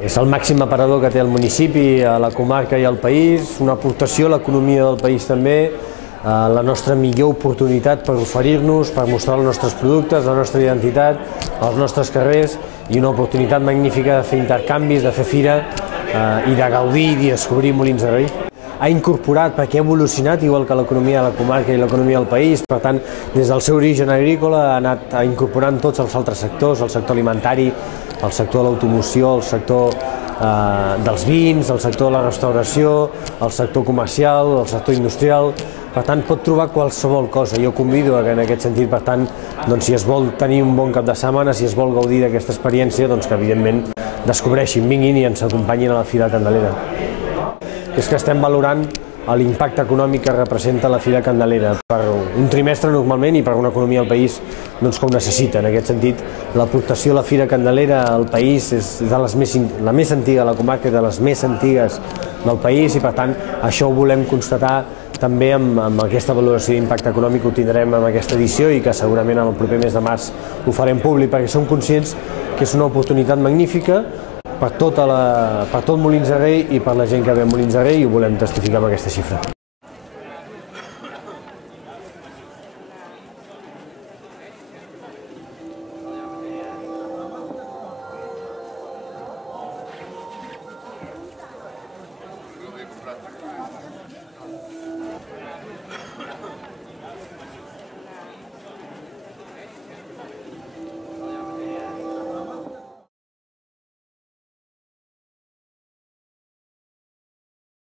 És el màxim aparador que té el municipi, a la comarca i al país, una aportació a l'economia del país també, la nostra millor oportunitat per oferir-nos, per mostrar els nostres productes, la nostra identitat, els nostres carrers i una oportunitat magnífica de fer intercanvis, de fer fira i de gaudir i de descobrir Molins de Rei. Ha incorporat, perquè ha evolucionat igual que l'economia de la comarca i l'economia del país, per tant, des del seu origen agrícola ha anat incorporant tots els altres sectors, el sector alimentari, el sector de l'automoció, el sector dels vins, el sector de la restauració, el sector comercial, el sector industrial. Per tant, pot trobar qualsevol cosa. Jo convido que en aquest sentit, per tant, si es vol tenir un bon cap de setmana, si es vol gaudir d'aquesta experiència, que evidentment descobreixin, vinguin i ens acompanyin a la Fira Candelera. És que estem valorant l'impacte econòmic que representa la Fira Candelera per un trimestre normalment i per una economia del país que ho necessita. En aquest sentit, l'aportació a la Fira Candelera al país és la més antiga de la comarca i de les més antigues del país i per tant això ho volem constatar també amb aquesta valoració d'impacte econòmic que ho tindrem en aquesta edició i que segurament el proper mes de març ho farem públic perquè som conscients que és una oportunitat magnífica per tot Molins de Rei i per la gent que ve a Molins de Rei i ho volem testificar amb aquesta xifra.